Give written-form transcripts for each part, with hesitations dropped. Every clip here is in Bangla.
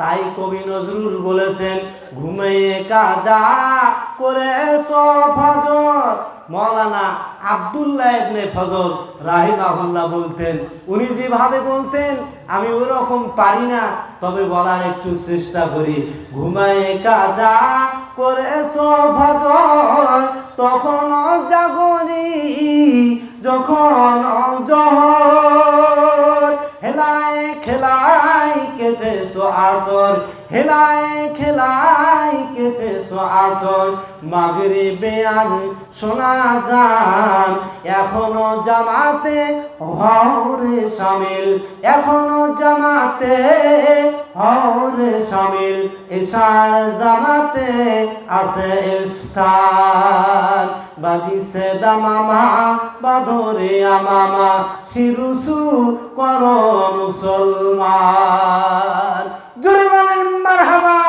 তাই কবি নজরুল বলেছেন, ঘুমিয়ে কাজা করেছ ফজর। মৌলানা আব্দুল্লাহ ইবনে ফজল রাহিমাহুল্লাহ বলতেন, উনি যেভাবে বলতেন আমি ওরকম পারি না, তবে বলার একটু চেষ্টা করি। ঘুমিয়ে কাজা করেছ ফজর, তখন জাগরি যখন জহর। হেলায় খেলায় কেটেছো আসর, হেলায় খেলায় কেটেছো আসর। মাগরিবে আজ শোনা যান, এখনো জামাতে হওরে শামিল, এখনো জামাতে হওরে শামিল। এশার জামাতে আছে স্থান, বাজিছে দামামা বাদরে আমামা, শিরুসু করো মুসলমান। জোরে বলেন মারহাবা,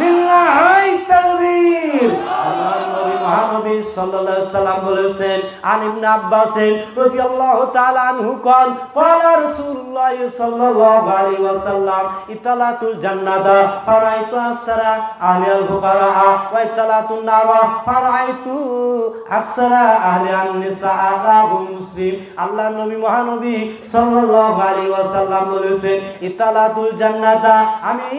লিল্লাহি তাকবীর। আল্লাহর নবী মহানবী সাল্লাল্লাহু আলাইহি সাল্লাম বলেছেন, আন ইবনে আব্বাস রাদিয়াল্লাহু তাআলা আনহু قال قال رسول الله صلى الله عليه وسلم اطلعت الجنة فرأيت أكثر أهلها الفقراء واطلعت النار فرأيت أكثر أهلها النساء। রাহু মুসলিম। আল্লাহর নবী মহানবী সাল্লাল্লাহু আলাইহি ওয়াসাল্লাম বলেছেন, ইতালাতুল জান্নাতা, আমি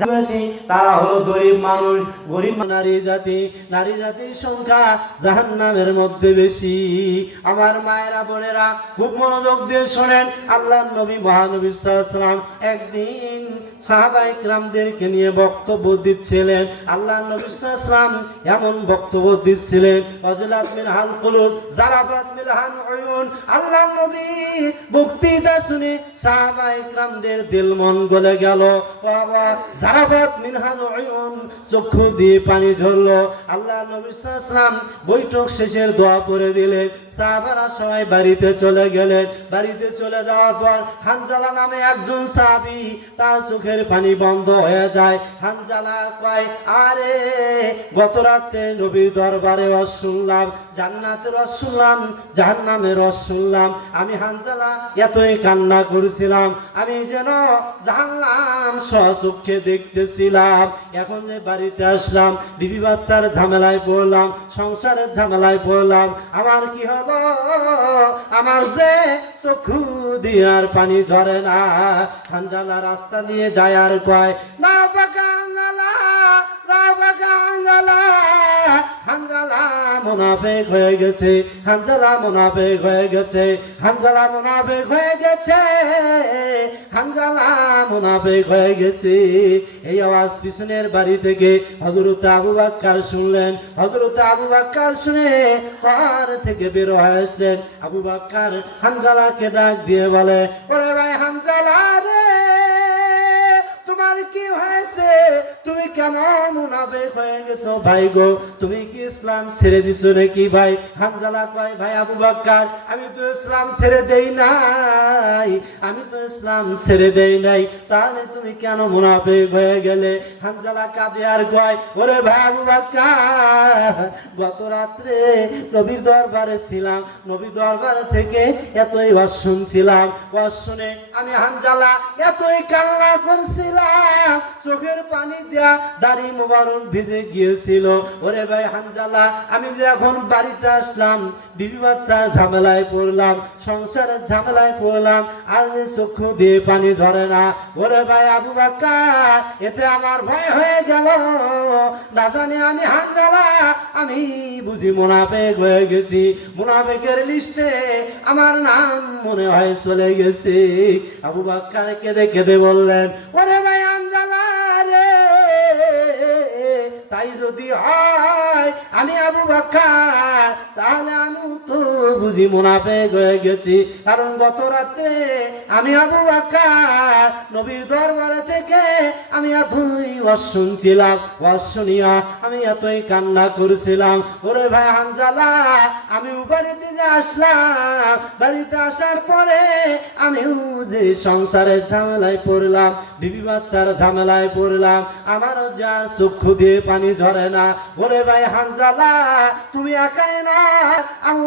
জানাসি তারা হলো গরীব মানুষ। গরীব নারী জাতির সংখ্যা জাহান্নামের মধ্যে বেশি। আমার মায়েরা বোনেরা খুব মনোযোগ দিয়ে শোনেন। আল্লাহর নবী মহানবী সাল্লাল্লাহু আলাইহি ওয়াসাল্লাম একদিন সাহাবায়ে কিরামদেরকে নিয়ে বক্তব্য দিচ্ছিলেন। আল্লাহর নবী সাল্লাল্লাহু আলাইহি ওয়াসাল্লাম এমন বক্তব্য দিচ্ছিলেন, ওয়াজলাত মিনহাল কুলুব জারাফাত মিনহাল উয়ুন। আল্লাহর নবী বক্তৃতা শুনে সাহাবায়ে কিরামদের দিল মন গলে গেল, জারাফাত মিনহাল উয়ুন, চক্ষু দিয়ে পানি ঝরলো। আল্লাহর নবী সাল্লাল্লাহু আলাইহি ওয়াসাল্লাম বৈঠক শেষের দোয়া পড়ে দিলেন। সাহাবারা সবাই বাড়িতে চলে গেলেন। বাড়িতে চলে যাওয়ার পর হানজালা নামে একজন সাহাবী, তার চোখের পানি বন্ধ হয়ে যায়। হানজালা কয়, আরে গত রাতে নবীর দরবারে ওয়াজ শুনলাম, জান্নাতের ওয়াজ শুনলাম, জাহান্নামের ওয়াজ শুনলাম। আমি হানজালা এতই কান্না করেছিলাম, আমি যেন জাহান্নাম স্বচক্ষে দেখতেছিলাম। এখন যে বাড়িতে আসলাম, বিবি বাচ্চার ঝামেলায় পড়লাম, সংসারের ঝামেলায় পড়লাম, আমার কি হলো? আমার যে চক্ষু দিয়ে আর পানি ঝরে না। হানজালা রাস্তা দিয়ে যায় আর কয়, না বাকা হানজালা, না বাকা হানজালা। হানজালা মুনাফিক হয়ে গেছে, হানজালা মুনাফিক হয়ে গেছে, হানজালা মুনাফিক হয়ে গেছে, হানজালা মুনাফিক হয়ে গেছে। এই আওয়াজ পিছনের বাড়ি থেকে হযরত আবু বকর শুনলেন। হযরত আবু বকর শুনে ঘর থেকে বের হয়ে আসলেন। আবু বকর হানজালাকে ডাক দিয়ে বলে, ওরে ভাই হানজালা রে, তোমার কি হয়েছে? তুমি কেন মুনাফিক হয়ে গেছো ভাই গো? তুমি কি ইসলাম ছেড়ে দিছো নাকি ভাই? হানজালা কয়, ভাই আবু বকর, আমি তো ইসলাম ছেড়ে দেই নাই, আমি তো ইসলাম ছেড়ে দেই নাই, তাহলে তুমি কেন মুনাফিক হয়ে গেলে? হানজালা কাঁদে আর কয়, ওরে ভাই আবু বকর, গত রাত্রে নবীর দরবারে ছিলাম, নবীর দরবার থেকে এতই ওয়াজ শুনছিলাম, ওয়াজ শুনে আমি হানজালা এতই কান্না করছিলাম, চোখের পানি দিয়া দাড়ি মোবারক ভিজে গিয়েছিল। ওরে ভাই হানজালা, আমি যে এখন বাড়িতে আসলাম, বিবি বাচ্চা ঝামেলায় পড়লাম, সংসারের ঝামেলায় পড়লাম, আর যে চক্ষু দিয়ে পানি ঝরে না। ওরে ভাই আবু বকর, এতে আমার ভয় হয়ে গেল, না জানি আমি হানজালা, আমি বুঝি মুনাফিক হয়ে গেছি, মুনাফিকের লিস্টে আমার নাম মনে হয় চলে গেছে। আবু বকর কেঁদে কেঁদে বললেন, ওরে ভাই হানজালা রে, তাই যদি হয় আমি আবু বকর, তাহলে আমি তো বুঝি মুনাফিক হয়ে গেছি, কারণ গত রাতে আমি আবু বকর নবীর দরবারে থেকে আমি এতই ওয়াজ শুনছিলাম, ওয়াজ শুনিয়া আমি এতই কান্না করছিলাম। ওরে ভাই হানজালা, আমি বাড়িতে যে আসলাম, বাড়িতে আসার পরে আমিও যে সংসারের ঝামেলায় পড়লাম, বিবি বাচ্চার ঝামেলায় পড়লাম, আমারও যা চক্ষু দিয়ে পানি ঝরে না। ওরে ভাই হানজালা, তুমি একাই না, আমি